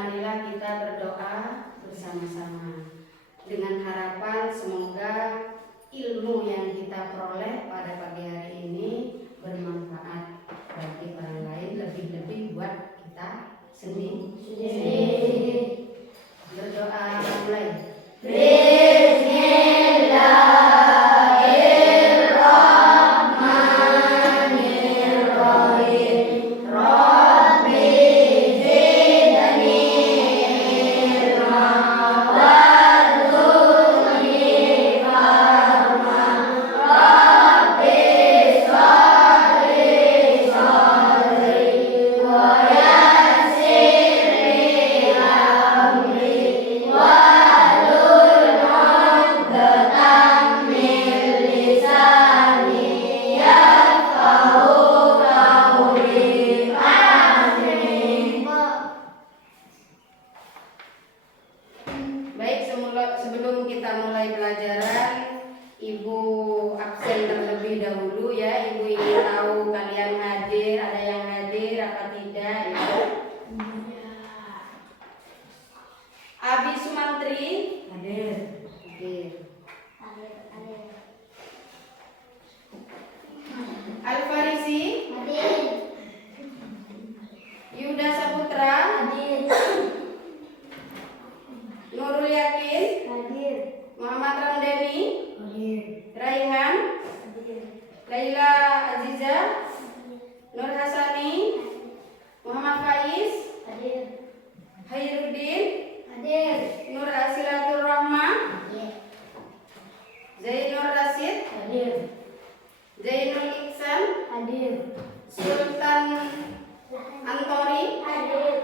marilah kita berdoa bersama-sama dengan harapan semoga ilmu yang kita peroleh pada pagi hari ini bermanfaat bagi orang lain, lebih-lebih buat kita sendiri. Berdoa mulai. Sebelum kita mulai pelajaran, Ibu absen terlebih dahulu ya. Ibu ingin tahu kalian hadir, ada yang hadir apa tidak ya. Abi Sumantri hadir. Alfarisi hadir. Yuda Saputra hadir. Nurul Yakin hadir. Muhammad Ramdhani hadir. Raihan hadir. Laila Aziza Nur Hasani Muhammad Faiz hadir. Khairuddin hadir. Nur Asilatul Rahma hadir. Zainur Rasid hadir. Zainul Iksan hadir. Sultan Antori hadir.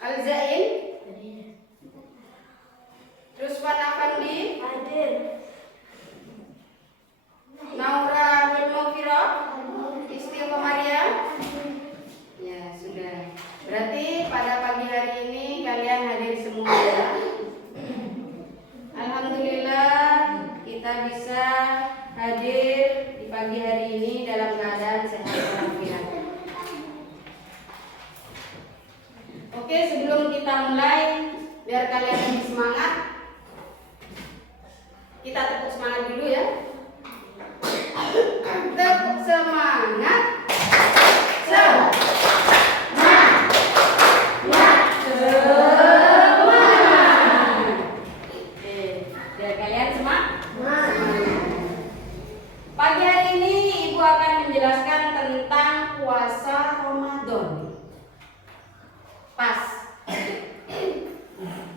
Al-Zain hadir. Ruswan Afandi hadir. Naura Hilmofira Istiqomaria. Ya sudah. Berarti pada pagi hari ini kalian hadir semua ya. Alhamdulillah kita bisa hadir di pagi hari ini dalam keadaan sehat walafiat. Oke, sebelum kita mulai, biar kalian lebih semangat, kita tepuk semangat dulu ya. Tepuk semangat. Semangat. Oke, biar kalian semangat. Pagi hari ini Ibu akan menjelaskan tentang puasa Ramadan.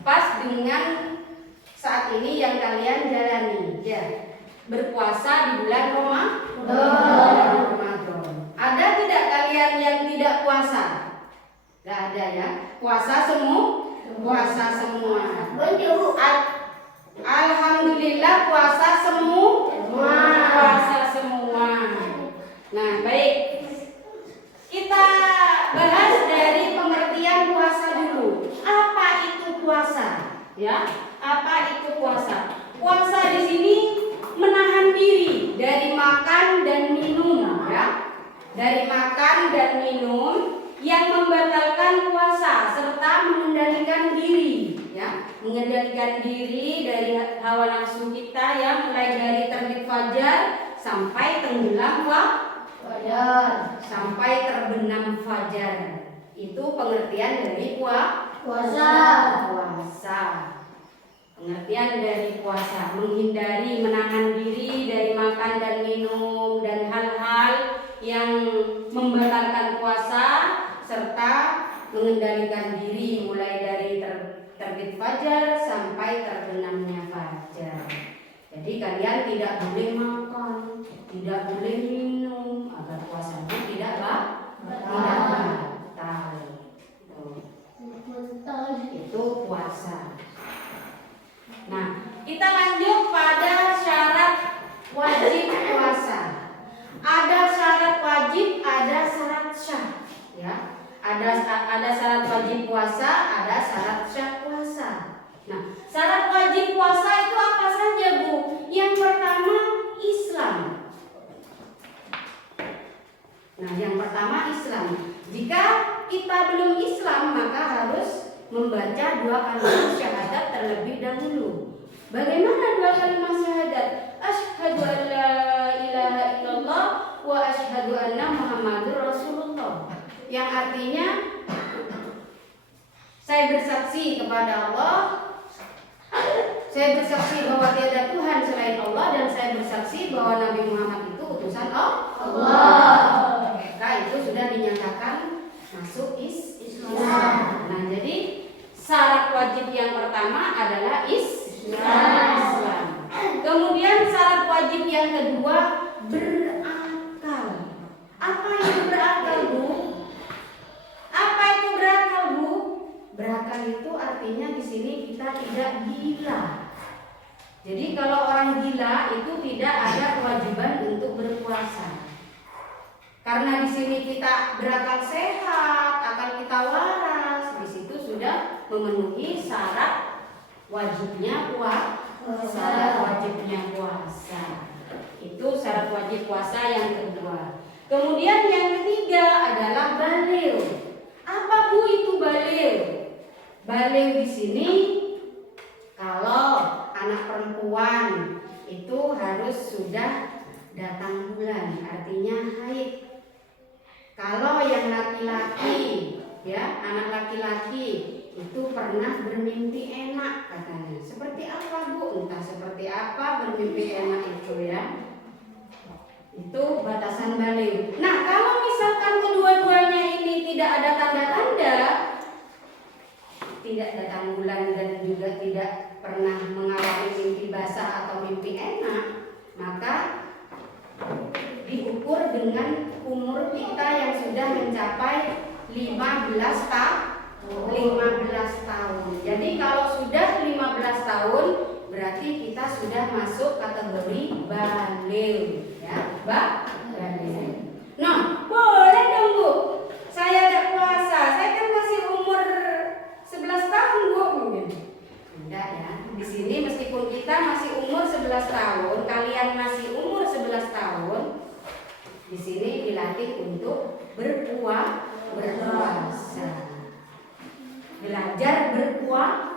Pas dengan saat ini yang kalian jalani ya, berpuasa di bulan Ramadan. Ada tidak kalian yang tidak puasa? Gak ada ya. Puasa semua. Alhamdulillah puasa semua. Nah baik, kita bahas dari pengertian puasa dulu. Apa itu puasa? Ya, apa itu puasa? Puasa di sini menahan diri dari makan dan minum, ya. Dari makan dan minum yang membatalkan puasa serta mengendalikan diri, ya. Mengendalikan diri dari hawa nafsu kita ya, mulai dari terbit fajar sampai tenggelam fajar, sampai terbenam fajar. Itu pengertian dari puasa. Pengertian dari puasa, menghindari, menahan diri dari makan dan minum dan hal-hal yang membatalkan puasa serta mengendalikan diri mulai dari terbit fajar sampai terbenamnya fajar. Jadi kalian tidak boleh makan, tidak boleh minum agar puasanya tidak batal. Itu puasa. Nah, kita lanjut pada syarat wajib puasa. Ada syarat wajib, ada syarat syah, ya. Ada syarat wajib puasa, ada syarat syah puasa. Nah, syarat wajib puasa itu apa saja, Bu? Yang pertama Islam. Nah, yang pertama Islam. Jika kita belum membaca 2 kalimat syahadat terlebih dahulu. Bagaimana 2 kalimat syahadat? Asyhadu an la ilaha illallah wa asyhadu anna Muhammadur Rasulullah. Yang artinya saya bersaksi kepada Allah, saya bersaksi bahwa tiada Tuhan selain Allah, dan saya bersaksi bahwa Nabi Muhammad itu utusan Allah. Maka itu sudah dinyatakan masuk Islam. Nah, jadi syarat wajib yang pertama adalah Islam. Kemudian syarat wajib yang kedua berakal. Apa itu berakal, Bu? Apa itu berakal, Bu? Berakal itu artinya di sini kita tidak gila. Jadi kalau orang gila itu tidak ada kewajiban untuk berpuasa. Karena di sini kita berakal sehat, akal kita waras, di situ sudah memenuhi syarat wajibnya puasa. Itu syarat wajib puasa yang kedua. Kemudian yang ketiga adalah baligh. Apa, Bu, itu baligh? Baligh di sini kalau anak perempuan itu harus sudah datang bulan, artinya haid. Kalau yang laki-laki, ya, anak laki-laki itu pernah bermimpi enak katanya. Seperti apa, Bu? Entah seperti apa bermimpi enak itu, ya. Itu batasan baligh. Nah, kalau misalkan kedua-duanya ini tidak ada tanda-tanda, tidak datang bulan dan juga tidak pernah mengalami mimpi basah atau mimpi enak, maka diukur dengan umur kita yang sudah mencapai 15 tahun. Jadi kalau sudah 15 tahun berarti kita sudah masuk kategori baligh, ya, baligh. Nah, boleh dong, Bu. Saya ada puasa. Saya kan masih umur 11 tahun, Bu. Mungkin. Enggak, ya. Di sini meskipun kita masih umur 11 tahun, kalian masih umur 11 tahun, di sini dilatih untuk berpuasa. Belajar berpuasa.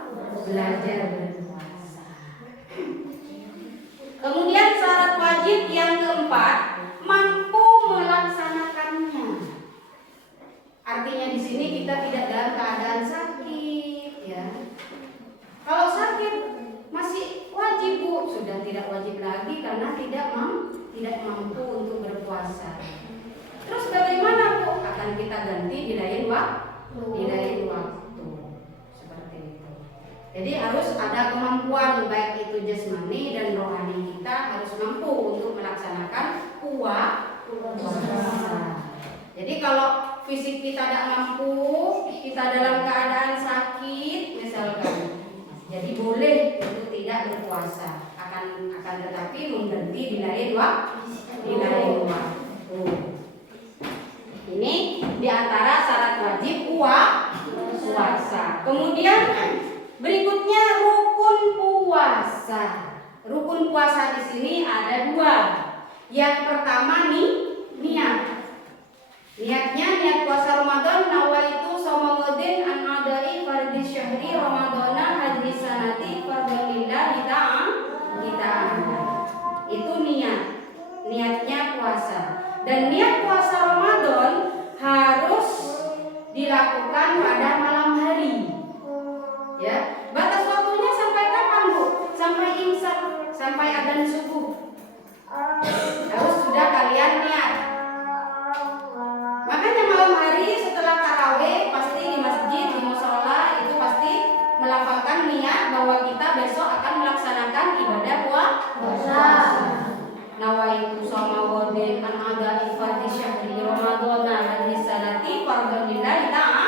Kemudian syarat wajib yang keempat, mampu melaksanakannya. Artinya di sini kita tidak dalam keadaan sakit, ya. Kalau sakit masih wajib, Bu, sudah tidak wajib lagi karena tidak mampu untuk berpuasa. Terus bagaimana, Bu? Akan kita ganti di lain waktu. Seperti itu. Jadi harus ada kemampuan, baik itu jasmani dan rohani kita harus mampu untuk melaksanakan puasa. Jadi kalau fisik kita tidak mampu, kita dalam keadaan sakit misalkan, jadi boleh untuk tidak berpuasa. Akan tetapi mengganti di lain waktu. Ini diantara syarat wajib puasa. Kemudian berikutnya rukun puasa. Rukun puasa di sini ada 2. Yang pertama niat. Niatnya niat puasa Ramadan, nawaitu shauma ghadin an adai fardhi syahri ramadana hadri sanati fardhan lillahi ta'ala. Itu niatnya puasa. Dan niat puasa Ramadan harus dilakukan pada malam hari. Ya, batas waktunya sampai kapan, Bu? Sampai imsak, sampai adzan subuh. Harus sudah kalian niat. Makanya malam hari setelah tarawih pasti di masjid, di mushola itu pasti melafalkan niat bahwa kita besok akan melaksanakan ibadah puasa. Nawaitu shauma ghadin an adai fardhi syahri ramadana hadri sanati fardhan lillahi ta'ala.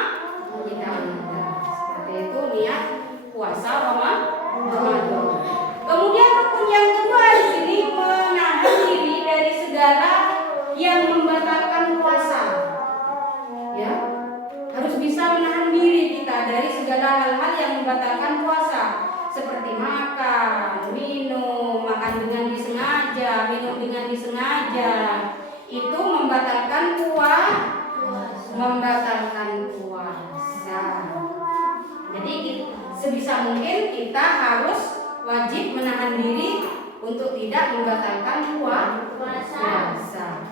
Seperti itu niat puasa Ramadan. Kemudian rukun yang kedua di sini menahan diri dari segala yang membatalkan puasa. Ya, harus bisa menahan diri kita dari segala hal-hal yang membatalkan puasa, seperti makan, minum, makan dengan disengaja, minum dengan disengaja. Itu membatalkan puasa. Jadi sebisa mungkin kita harus wajib menahan diri untuk tidak membatalkan puasa.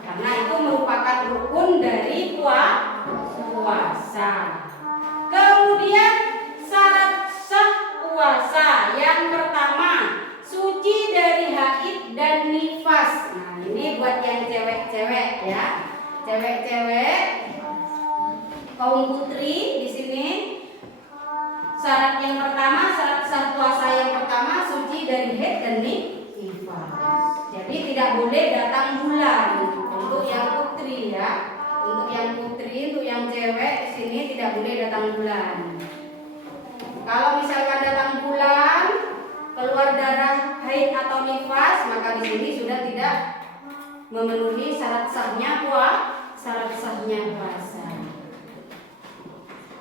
Karena itu merupakan rukun dari puasa. Kemudian syarat sah puasa yang pertama, suci dari haid dan nifas. Nah, ini buat yang cewek-cewek ya. Cewek-cewek kaum putri di sini. Syarat yang pertama, syarat sah puasa yang pertama suci dari haid dan nifas. Jadi tidak boleh datang bulan untuk yang putri ya. Untuk yang putri, untuk yang cewek di sini tidak boleh datang bulan. Kalau misalkan datang bulan, keluar darah haid atau nifas, maka di sini sudah tidak memenuhi syarat sahnya puasa.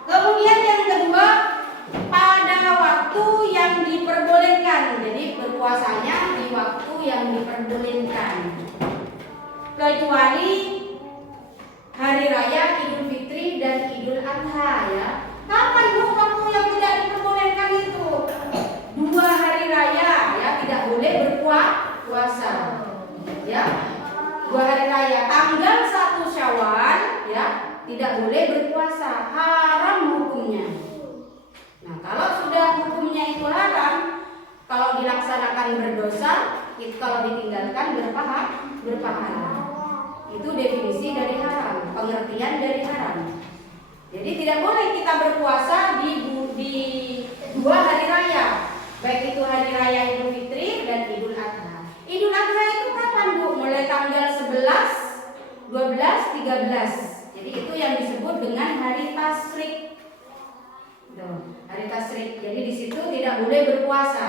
Kemudian yang kedua, pada waktu yang diperbolehkan. Jadi berpuasanya di waktu yang diperbolehkan. Kecuali hari raya Idul Fitri dan Idul Adha ya. Kapan Bu waktu yang tidak diperbolehkan itu? 2 hari raya ya, tidak boleh berpuasa. Ya. 2 hari raya, tanggal 1 Syawal ya, tidak boleh berpuasa, haram hukumnya. Nah, kalau sudah hukumnya itu haram, kalau dilaksanakan berdosa, itu kalau ditinggalkan berpahala. Itu definisi dari haram, pengertian dari haram. Jadi tidak boleh kita berpuasa di 2 hari raya, baik itu hari raya Idul Fitri dan Idul Adha. Idul Adha itu kapan Bu? Mulai tanggal 11, 12, 13. Jadi itu yang disebut dengan hari tasyrik. Hari tasyrik. Jadi di situ tidak boleh berpuasa.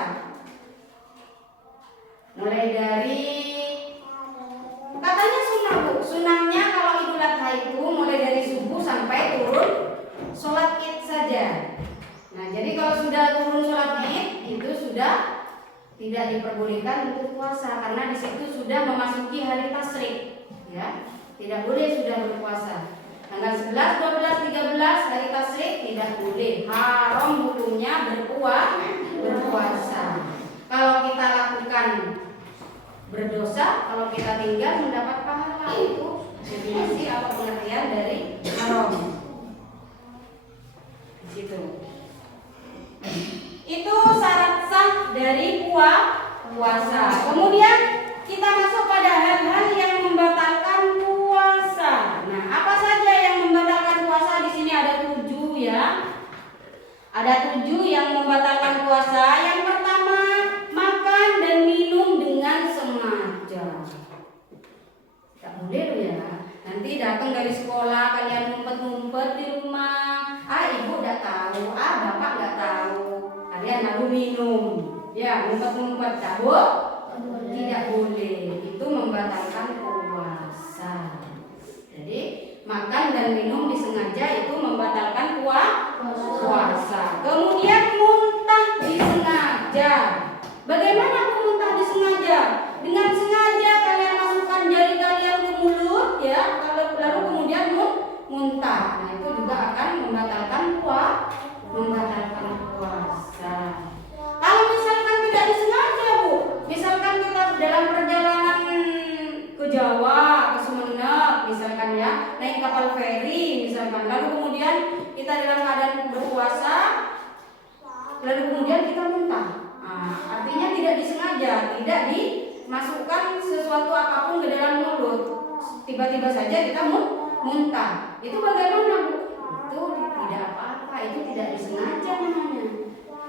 Mulai dari katanya sunnah Bu. Sunnahnya kalau Idul Adha itu mulai dari subuh sampai turun sholat Id saja. Nah, jadi kalau sudah turun sholat Id itu sudah tidak diperbolehkan untuk puasa karena di situ sudah memasuki hari tasyrik. Ya, tidak boleh sudah berpuasa. Tanggal 11, 12, 13 hari tasyrik tidak boleh, haram hukumnya berpuasa. Kalau kita lakukan berdosa, kalau kita tinggal mendapat pahala. Itu definisi atau pengertian dari haram. Di situ. Itu syarat sah dari puasa. Kemudian kita masuk pada hal-hal yang membatalkan puasa. Nah, apa saja yang membatalkan puasa? Di sini ada 7 ya. Ada 7 yang membatalkan puasa. Yang pertama, makan dan minum dengan sengaja. Tak boleh loh ya. Nanti datang dari sekolah kalian ngumpet-ngumpet di rumah. Ibu enggak tahu, bapak enggak tahu. Kalian lalu minum. Ya, ngumpet-ngumpet cabut. Tidak boleh. Itu membatalkan puasa. Jadi makan dan minum disengaja itu membatalkan puasa. Kemudian muntah disengaja. Bagaimana muntah disengaja? Dengan sengaja kalian masukkan jari kalian ke mulut ya, lalu kemudian muntah. Nah, itu juga akan membatalkan puasa. Kalau misalkan tidak disengaja Bu, misalkan kita dalam perjalanan ke Jawa, ke Sumeneb misalkan ya, naik kapal feri misalkan, lalu kemudian kita dalam keadaan berpuasa, lalu kemudian kita muntah. Artinya tidak disengaja, tidak dimasukkan sesuatu apapun ke dalam mulut. Tiba-tiba saja kita muntah. Itu bagaimana Bu? Itu tidak apa-apa, itu tidak disengaja namanya.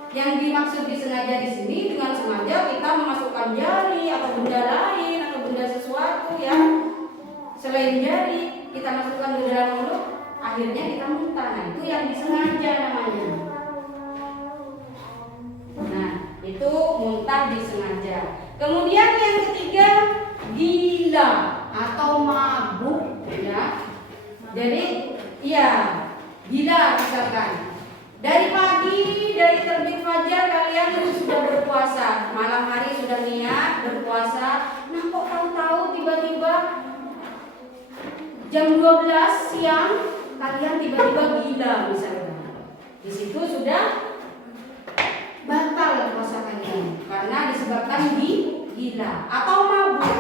Yang dimaksud disengaja di sini, dengan sengaja kita memasukkan jari atau benda lain atau benda sesuatu yang selain jari kita masukkan ke dalam mulut, akhirnya kita muntah. Nah, itu yang disengaja namanya. Nah, itu muntah disengaja. Kemudian yang ketiga, gila atau mabuk ya. Jadi ya, gila misalkan. Dari pagi, dari terbit fajar kalian sudah berpuasa, malam hari sudah niat berpuasa. Nah, kok tahu-tahu tiba-tiba jam 12 siang kalian tiba-tiba gila misalnya. Di situ sudah puasa kalian karena disebabkan gila atau mabuk.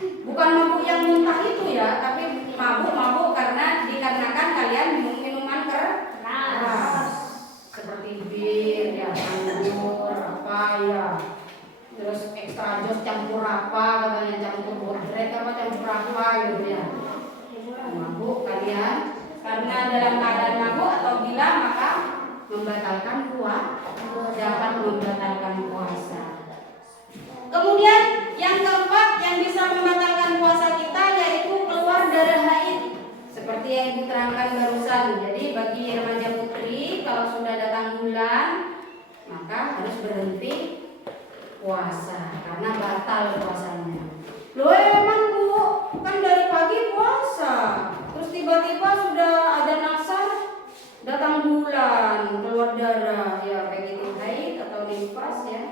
Bukan mabuk yang muntah itu ya, tapi mabuk karena dikarenakan kalian minum minuman keras seperti bir, ya, anggur, apa ya, terus extra jos campur apa katanya, campur bodrek apa campur apa gitu ya. Mabuk kalian karena dalam keadaan mabuk atau gila maka membatalkan dapat membatalkan puasa. Kemudian yang keempat yang bisa membatalkan puasa kita yaitu keluar darah haid. Seperti yang Ibu terangkan barusan. Jadi bagi remaja putri kalau sudah datang bulan maka harus berhenti puasa karena batal puasanya. Loh emang Bu, kan dari pagi puasa. Terus tiba-tiba sudah ada nasar datang bulan, keluar darah, ya begitu haid atau nifas ya.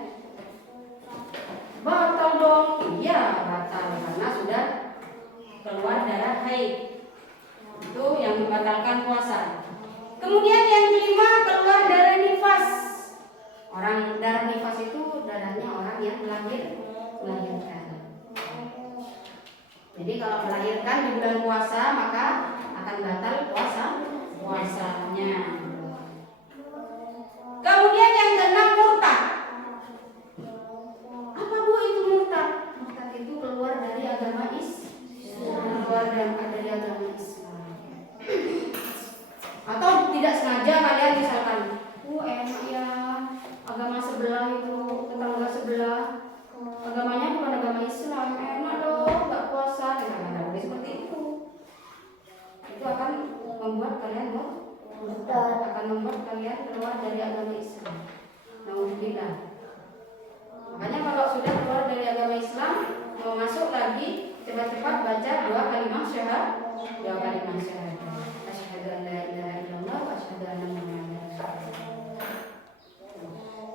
Batal dong. Iya, batal karena sudah keluar darah haid. Itu yang membatalkan puasa. Kemudian yang kelima, keluar darah nifas. Orang darah nifas itu darahnya orang yang melahirkan. Jadi kalau melahirkan di bulan puasa maka akan batal puasanya. Kemudian yang keenam, murtad. Apa Bu itu murtad? Murtad itu keluar dari agama Islam. Atau tidak sengaja kalian misalkan, enak ya agama sebelah itu, tetangga sebelah agamanya bukan agama Islam, enak dong nggak puasa, tidak seperti itu. Itu akan membuat kalian murtad, akan membuat kalian keluar dari agama Islam. Alhamdulillah. Makanya kalau sudah keluar dari agama Islam mau masuk lagi cepat-cepat baca dua kalimat syahadat. Asyhadu an la ilaha illallah wa asyhadu anna Muhammadar Rasulullah.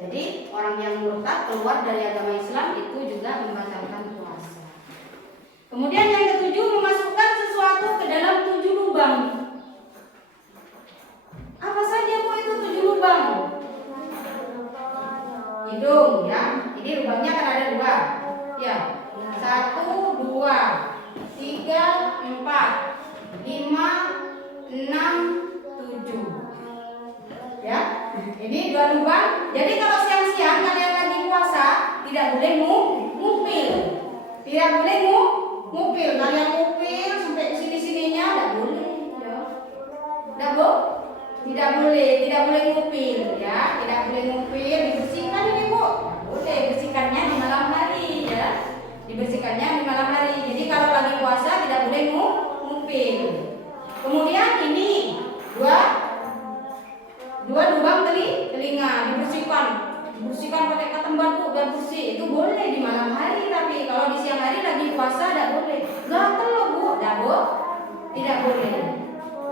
Jadi orang yang murtad keluar dari agama Islam itu juga membatalkan puasa. Kemudian yang ketujuh, memasukkan sesuatu ke dalam 7 lubang. Apa saja Bu itu 7 lubang? Hidung ya. Ini lubangnya kan ada 2. Ya. 1, 2, 3, 4, 5, 6, 7. Ya. Ini 2 lubang. Jadi kalau siang-siang kalian lagi puasa, tidak boleh ngupil. Tidak boleh ngupil. Kalian ngupil sampai ke sini-sininya tidak boleh, ya. Tidak boleh ngupil, ya. Tidak boleh ngupil, dibersihkan ini Bu. Tidak boleh, bersihkannya di malam hari, ya. Dibersihkannya di malam hari. Jadi kalau lagi puasa tidak boleh ngupil. Kemudian ini dua lubang telinga dibersihkan pakai ketembat Bu, biar bersih. Itu boleh di malam hari, tapi kalau di siang hari lagi puasa tidak boleh. Gatel loh Bu, tidak boleh.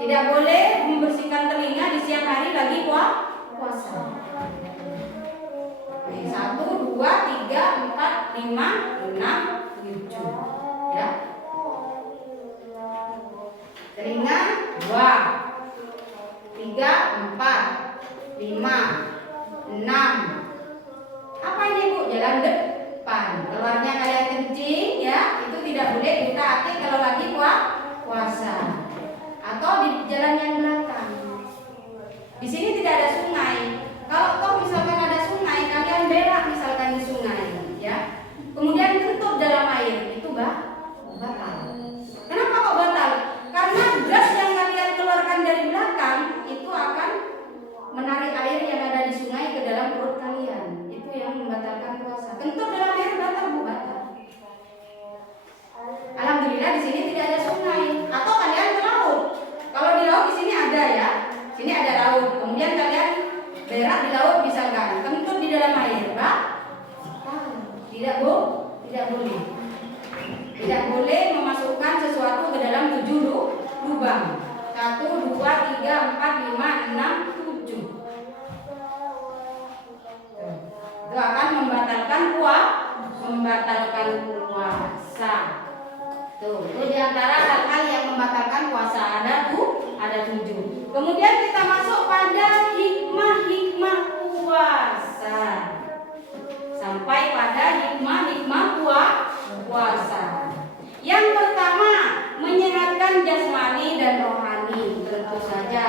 Tidak boleh membersihkan telinga di siang hari lagi puasa. 1, 2, 3, 4, 5, 6, 7. Ya. Telinga 2, 3, 4, 5, 6. Apa ini Bu? Jalan depan. Keluarnya kalian kencing ya, itu tidak boleh ditaati kalau lagi puasa. Atau di jalan yang belakang. Di sini tidak ada sungai. Kalau toh misalkan ada sungai, kalian berak misalkan di sungai, ya. Kemudian kentut dalam air, itu batal. Kenapa kok batal? Karena gas yang kalian keluarkan dari belakang itu akan menarik air yang ada di sungai ke dalam perut kalian. Itu yang membatalkan puasa. Kentut dalam air batal, batal. Alhamdulillah di sini tidak ada sungai. Atau kalian ke laut. Kalau di laut di sini ada ya. Sini ada laut. Kemudian kalian berak di laut misalkan, kentut di dalam air, tidak boleh. Tidak boleh memasukkan sesuatu ke dalam 7 lubang. 1, 2, 3, 4, 5, 6, 7. Itu akan membatalkan puasa. Tuh, itu diantara hal-hal yang membatalkan puasa ada 7. Kemudian kita masuk pada hikmah puasa. sampai pada hikmah-hikmah puasa. Yang pertama, menyehatkan jasmani dan rohani. Tentu saja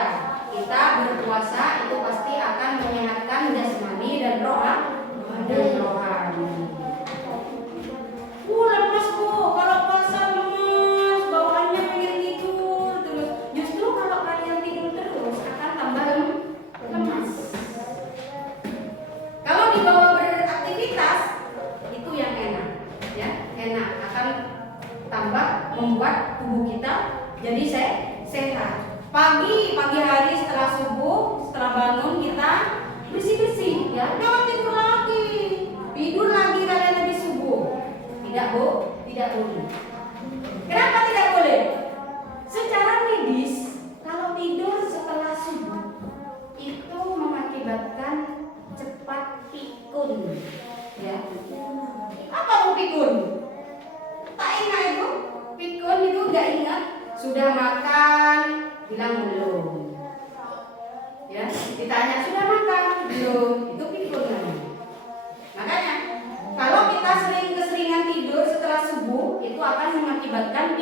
kita berpuasa itu pasti akan menyehatkan jasmani dan rohani. Lemas bu, kalau puasa lemas, bawaannya pengen tidur terus. Justru kalau kalian tidur terus akan tambah lemas. Kalau dibawa beraktivitas itu yang enak, ya enak, akan tambah membuat tubuh kita jadi sehat. Pagi hari setelah subuh, setelah bangun kita bersih, ya jangan tidur lagi kalian habis subuh. Tidak boleh. Kenapa tidak boleh? Secara medis, kalau tidur setelah subuh itu mengakibatkan cepat pikun. Ya. Apa itu pikun? Tak ingat itu? Pikun itu nggak ingat. Sudah makan, bilang belum. Ya, ditanya sudah makan belum? Itu pikun namanya. Makanya kalau kita keseringan tidur setelah subuh itu akan mengakibatkan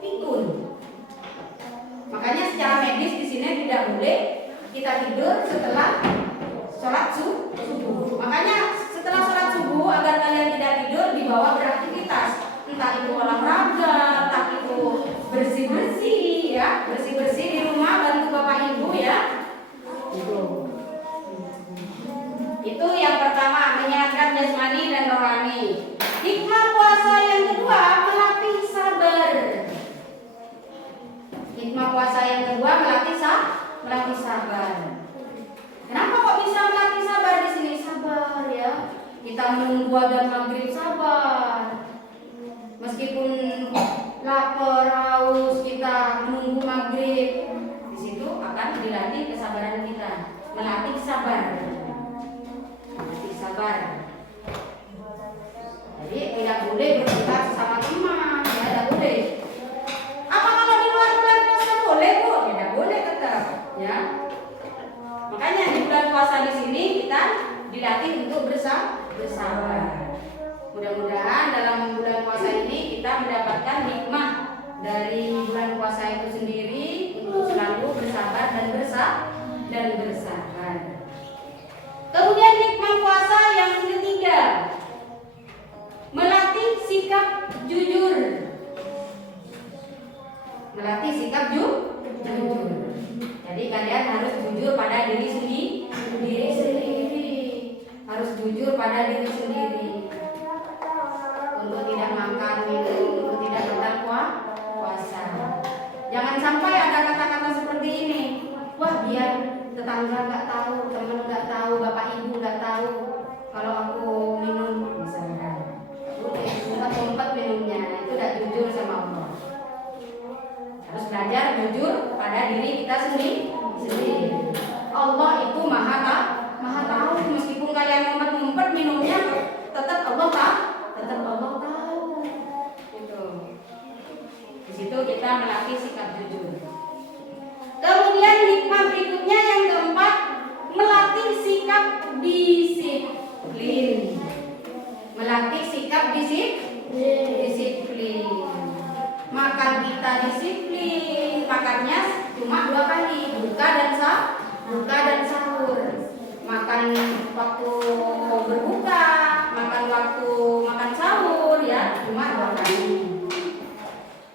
pikun. Makanya secara medis di sini tidak boleh kita tidur setelah sholat subuh. Makanya setelah sholat subuh agar kalian tidak tidur dibawa beraktivitas, entah itu olahraga, entah itu bersih ya, bersih di rumah, bantu bapak ibu ya. Itu yang pertama, menyehatkan jasmani dan rohani. Hikmah puasa yang kedua, melatih sabar. Hikmah puasa yang kedua melatih sabar. Kenapa kok bisa melatih sabar di sini? Sabar ya. Kita menunggu adzan maghrib sabar. Meskipun lapar, haus, kita menunggu maghrib. Di situ akan dilatih kesabaran kita, melatih sabar. Jadi tidak boleh berbuka sama teman, ya tidak boleh. Apa kalau di luar bulan puasa boleh bu? Tidak boleh tetap, ya. Makanya di bulan puasa di sini kita dilatih untuk bersabar. Mudah-mudahan dalam bulan puasa ini kita mendapatkan hikmah dari bulan puasa itu sendiri untuk selalu bersabar dan bersabar. Kemudian hikmah puasa yang ketiga, melatih sikap jujur. Melatih sikap jujur. Jadi kalian harus jujur pada diri sendiri. Harus jujur pada diri sendiri. Untuk tidak makan, minum, untuk tidak batal puasa. Jangan sampai ada kata-kata seperti ini. Wah, biar tetangga nggak tahu, teman nggak tahu, bapak ibu nggak tahu kalau aku minum, misalnya. Umpet minumnya, itu tidak jujur sama Allah. Harus belajar jujur pada diri kita sendiri. Allah itu maha tahu. Meskipun kalian ngumpet minumnya, tetap Allah tahu. Gitu. Di situ kita melatih sikap jujur. Kemudian hikmah berikutnya yang keempat, melatih sikap disiplin. Melatih sikap disiplin. Makan kita disiplin, makannya cuma 2 kali, buka dan sahur. Makan waktu berbuka, makan waktu makan sahur ya, cuma 2 kali.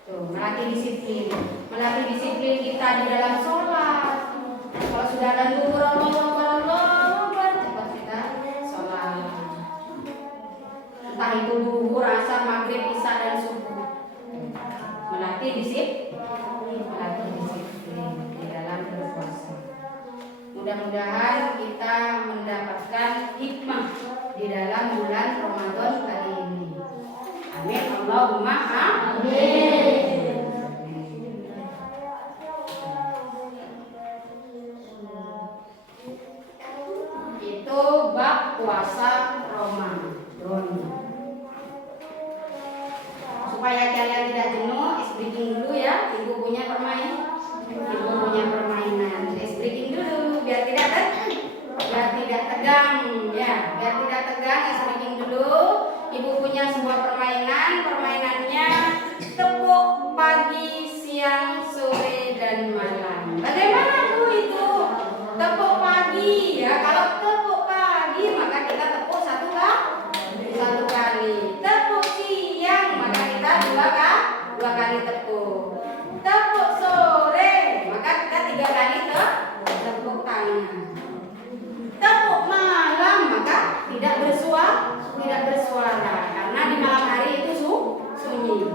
Tuh, melatih disiplin. Melatih disiplin kita di dalam sholat. Kalau sudah ada zuhur, Allah, cepat kita sholat. Entah itu zuhur, asar, maghrib, isya dan subuh. Melatih disiplin di dalam berpuasa. Mudah-mudahan kita mendapatkan hikmah di dalam bulan Ramadan kali ini. Amin. Allahumma amin. Itu bab puasa Ramadan. Supaya kalian tidak jenuh, ice breaking dulu ya. Ibu punya permainan. Ice breaking dulu biar tidak tegang ya. Biar tidak tegang, ice breaking dulu Ibu punya sebuah permainan. Permainannya tepuk pagi, siang, sore, dan malam. Bagaimana Bu itu? Tepuk pagi ya. Kalau tepuk pagi maka kita tepuk satu kali. Tepuk siang maka kita dua kali tepuk. Tepuk sore maka kita 3 kali tepuk tangan. Tepuk malam maka tidak bersuara karena di malam hari itu sunyi.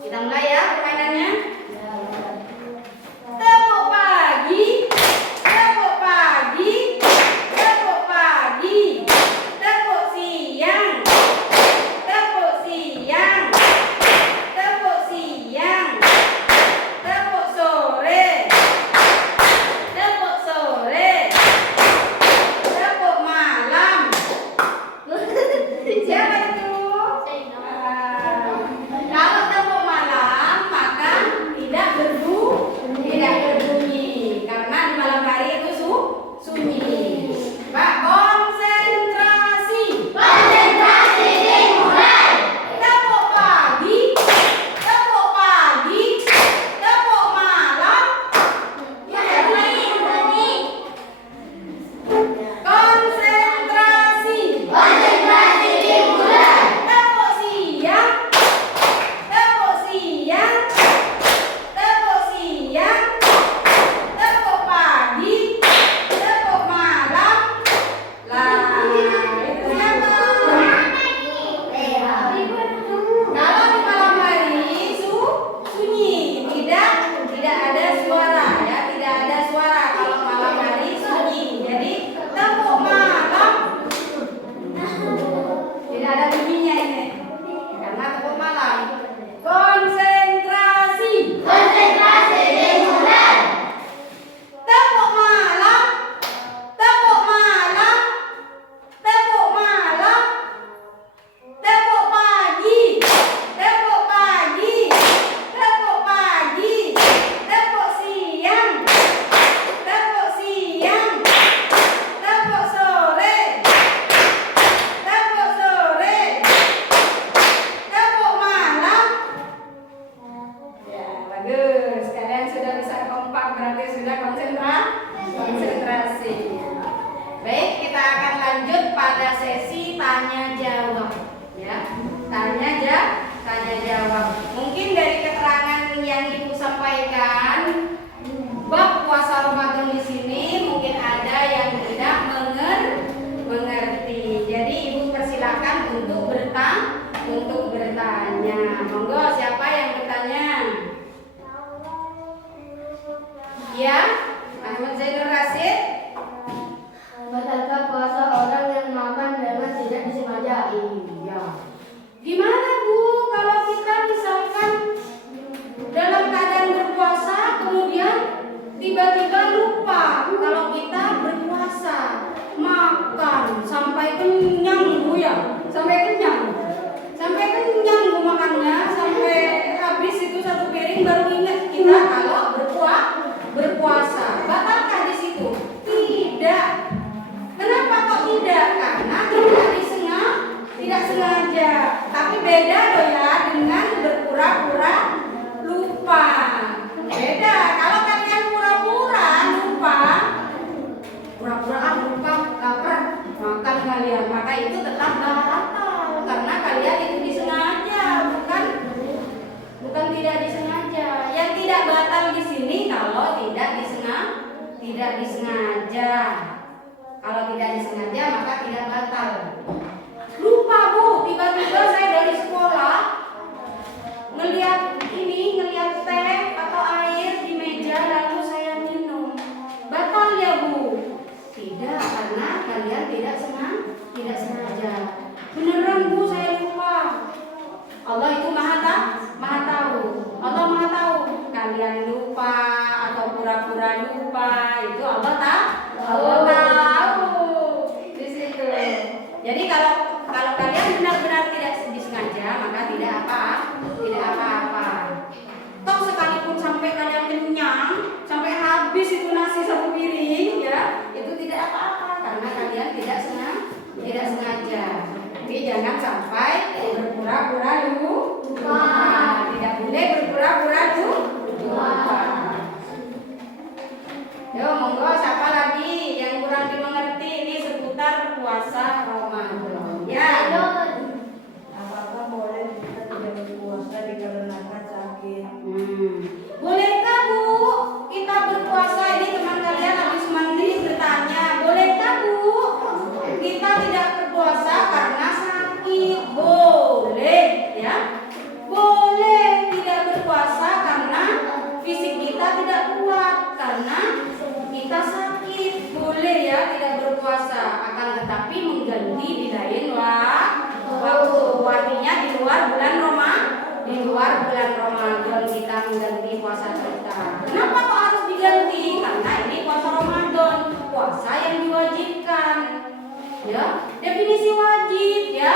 Kita mulai ya permainannya. Tepuk pagi, tepuk pagi, tepuk pagi, tepuk siang, tepuk siang, tepuk siang, tepuk sore, tepuk sore, tepuk malam. Siapa itu? Kalau tepuk malam maka tidak berbunyi karena di malam hari itu sunyi. Pak, konsentrasi. Konsentrasi dimulai. Tepuk pagi, tepuk pagi, tepuk malam. Konsentrasi. Konsentrasi dimulai. Tepuk siang, tepuk siang, tepuk siang, tepuk pagi, tepuk malam. Lah, itu siapa? Kalau di malam hari sunyi, tidak ada suara ya, tidak ada suara kalau malam hari sunyi. Jadi tepuk malam tidak ada bunyinya ini karena tepuk malam. Konsentrasi. Konsentrasi dimulai. Tepuk malam, tepuk malam, tepuk malam, tepuk pagi, tepuk pagi, tepuk pagi, tepuk siang, tepuk siang, tepuk sore, tepuk sore, tepuk malam. Ya, bagus. Kalian sudah bisa kompak, berarti sudah konsentrasi. Baik, kita akan lanjut pada sesi tanya jawab. Ya, tanya jawab. Mungkin dari keterangan yang Ibu sampaikan, bab puasa Ramadan di sini mungkin ada yang tidak mengerti. Jadi Ibu persilakan untuk bertanya. Monggo, siapa yang bertanya? Ya, Ahmad Zainur Rasid. Batalkah puasa orang yang makan dengan tidak disengaja? Iya. Gimana Bu kalau kita misalkan dalam keadaan berpuasa kemudian tiba-tiba lupa kalau kita berpuasa, makan sampai kenyang Bu ya, sampai kenyang Bu makannya, sampai habis itu 1 piring baru ingat kita kalau berpuasa. Batalkah di situ? Tidak. Kenapa kok tidak? Karena tidak sengaja. Tapi beda loh ya dengan berpura-pura lupa. Beda. Kalau kalian pura-pura lupa, lupa lapar makan kalian, maka itu tetap batal karena kalian itu disengaja, bukan tidak disengaja. Yang tidak batal di sini kalau tidak disengaja. Kalau tidak disengaja maka tidak batal. Lupa Bu, tiba-tiba saya dari sekolah ngelihat teh atau air di meja lalu saya minum. Batal ya Bu? Tidak, karena kalian tidak sengaja. Beneran Bu, saya lupa. Allah itu maha tahu. Allah maha tahu. Kalian lupa atau pura-pura lupa, itu Allah tahu di situ. Jadi kalau kalian benar-benar tidak disengaja maka tidak apa-apa. Toh sekalipun sampai kalian kenyang, sampai habis itu nasi 1 piring ya, itu tidak apa-apa karena kalian tidak sengaja. Yo, monggo siapa lagi yang kurang dimengerti ini seputar puasa Ramadan. Ya. Apakah boleh kita tidak berpuasa dikarenakan sakit? Bolehkah Bu kita berpuasa? Ini teman kalian habis mandi bertanya, bolehkah Bu kita tidak berpuasa karena sakit? Boleh, ya. Boleh tidak berpuasa karena fisik kita tidak kuat, karena kita sakit. Boleh ya tidak berpuasa, akan tetapi mengganti di lain waktu. Artinya di luar bulan Ramadan kita mengganti puasa kita. Kenapa kok harus diganti? Karena ini puasa Ramadan, puasa yang diwajibkan. Ya, definisi wajib ya,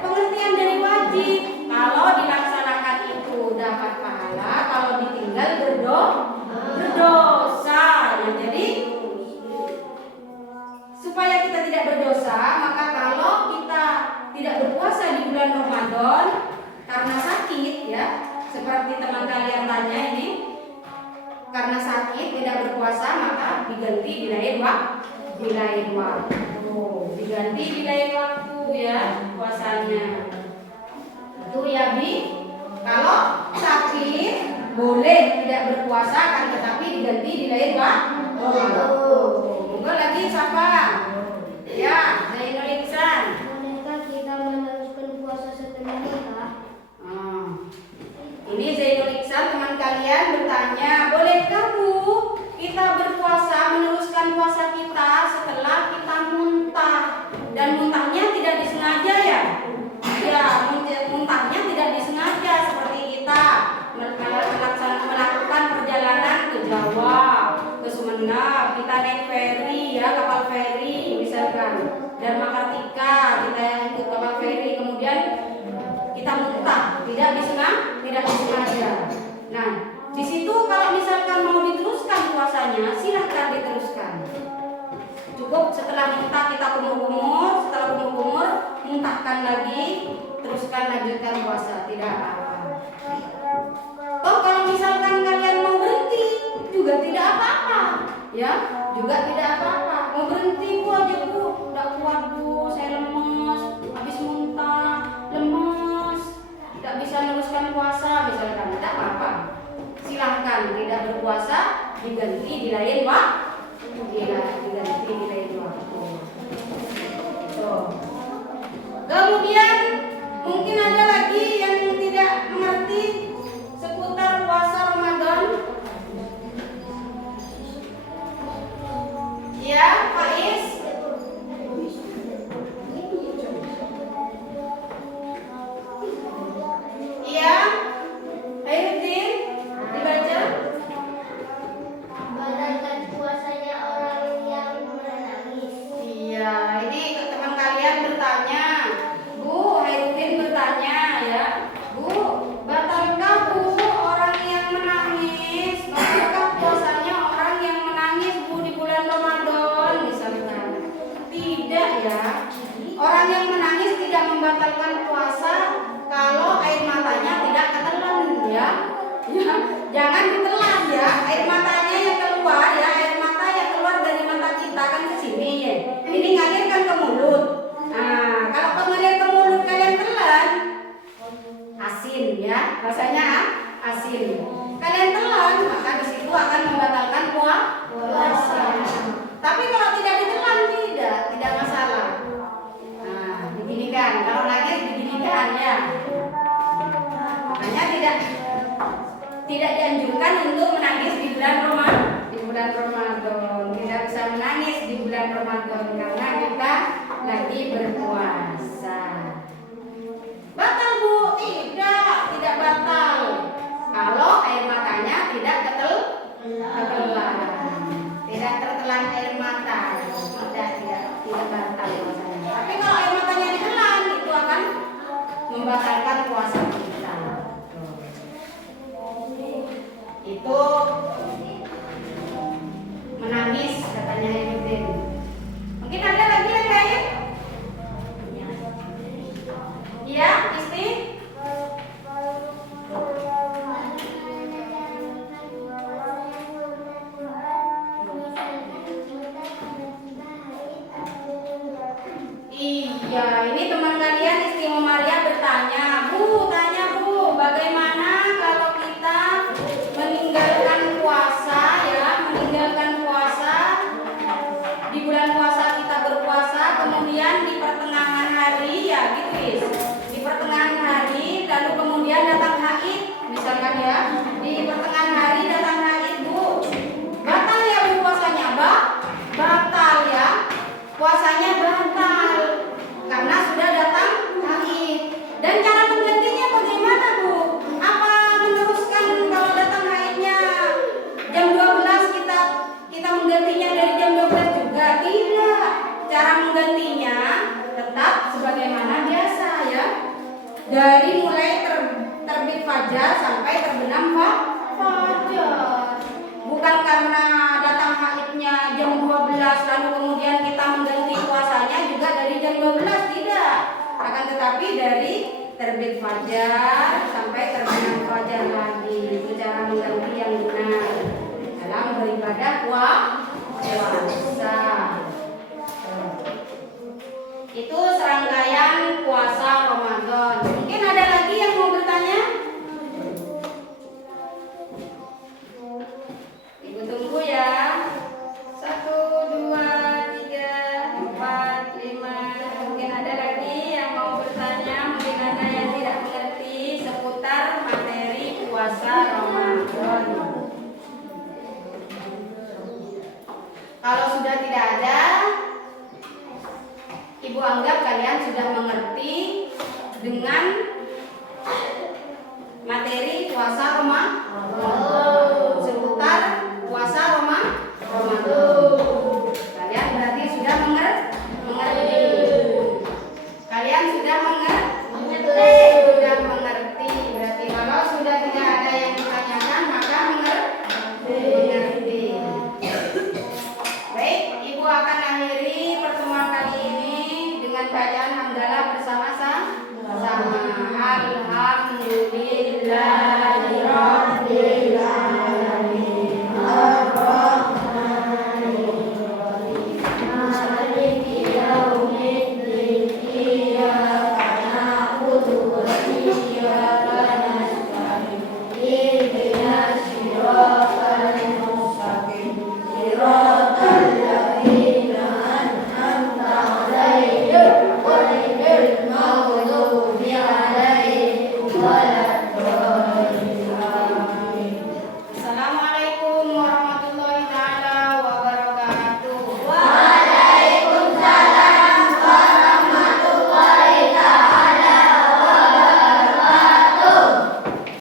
pengertian dari wajib. Kalau dilaksanakan itu dapat pahala, kalau ditinggal berdosa. Ya, jadi supaya kita tidak berdosa, maka kalau kita tidak berpuasa di bulan Ramadan karena sakit ya, seperti teman kalian tanya ini, karena sakit tidak berpuasa maka diganti di lain waktu. Diganti di lain waktu ya puasanya. Itu ya Bi. Kalau sakit boleh tidak berpuasa kan, tetapi diganti di lain waktu. Monggo lagi siapa? Ya, Zainul Ihsan. Bolehkah kita meneruskan puasa setelah nikah? Ini Zainul Ihsan teman kalian bertanya, bolehkah Bu kita berpuasa meneruskan puasa kita setelah kita muntah? Dan muntahnya tidak disengaja ya? Ya, muntahnya tidak disengaja, seperti kita melakukan perjalanan ke Jawa, ke Sumeneb, kita naik feri ya, kapal feri misalkan, dan Makartika kita ikut kapal feri, kemudian kita muntah, tidak disengaja. Nah, di situ kalau misalkan mau diteruskan puasanya, silahkan diteruskan. Cukup setelah muntah kita kumur-kumur, setelah kumur-kumur muntahkan lagi, teruskan lanjutkan puasa, tidak apa-apa. Toh kalau misalkan kalian mau berhenti juga tidak apa-apa, ya, juga tidak apa-apa. Mau berhenti Bu aja Bu, tidak kuat Bu, saya lemes, habis muntah, lemes, tidak bisa meneruskan puasa misalkan, tidak apa-apa. Silahkan tidak berpuasa, diganti di lain waktu. Diganti di lain waktu. Kemudian mungkin ada lagi yang tidak mengerti seputar puasa Ramadan. Ya, Faiz. Iya, Khairuddin, dibaca. Batalkan puasanya orang yang menangis. Iya, ini teman kalian bertanya, Bu, Khairuddin bertanya ya, Bu, batalkah Bu orang yang menangis? Batalkah puasanya orang yang menangis Bu di bulan Ramadan misalkan? Tidak ya, orang yang menangis tidak membatalkan puasa kalau air matanya tidak ketelan ya. Ya, jangan ditelan ya, air matanya yang keluar ya, air mata yang keluar dari mata kita kan ke sini ya. Ini ngalir kan ke mulut. Nah, kalau mengalir ke mulut kalian telan, asin ya, rasanya asin. Kalian telan, maka di situ akan membatalkan puasa. Tapi kalau tidak ditelan tidak masalah. Nah, beginikan, kalau nangis beginikan ya. Makanya tidak dianjurkan untuk menangis di bulan Ramadan. Tidak bisa menangis di bulan Ramadan karena kita lagi berpuasa. Batal Bu? Tidak batal. Kalau air matanya tidak ketelan, tidak tertelan air mata, tidak batal puasanya. Tapi kalau air matanya ditelan, itu akan membatalkan puasa kita. Itu menangis katanya Khairuddin. Mungkin ada lagi yang lain? Iya, Isti? kan ya. Di pertengahan hari datang haid, Bu. Batal ya Bu puasanya, batal ya. Puasanya batal karena sudah datang haid. Dan cara menggantinya bagaimana, Bu? Apa meneruskan kalau datang haidnya jam 12 kita menggantinya dari jam 12 juga? Tidak. Cara menggantinya tetap sebagaimana biasa ya. Dari mulai terbit fajar sampai terbenam fajar. Bukan karena datang haidnya jam 12 lalu kemudian kita mengganti puasanya juga dari jam 12, tidak. Akan tetapi dari terbit fajar sampai terbenam fajar lagi. Itu cara mengganti yang benar dalam beribadah puasa. Itu serangkaian puasa Ramadan. Mungkin ada lagi yang mau bertanya? Ibu tunggu ya. 1, 2, 3, 4, 5. Mungkin ada lagi yang mau bertanya. Mungkin ada yang tidak mengerti seputar materi puasa Ramadan. Kalau sudah tidak ada, Ibu anggap kalian sudah mengerti dengan materi puasa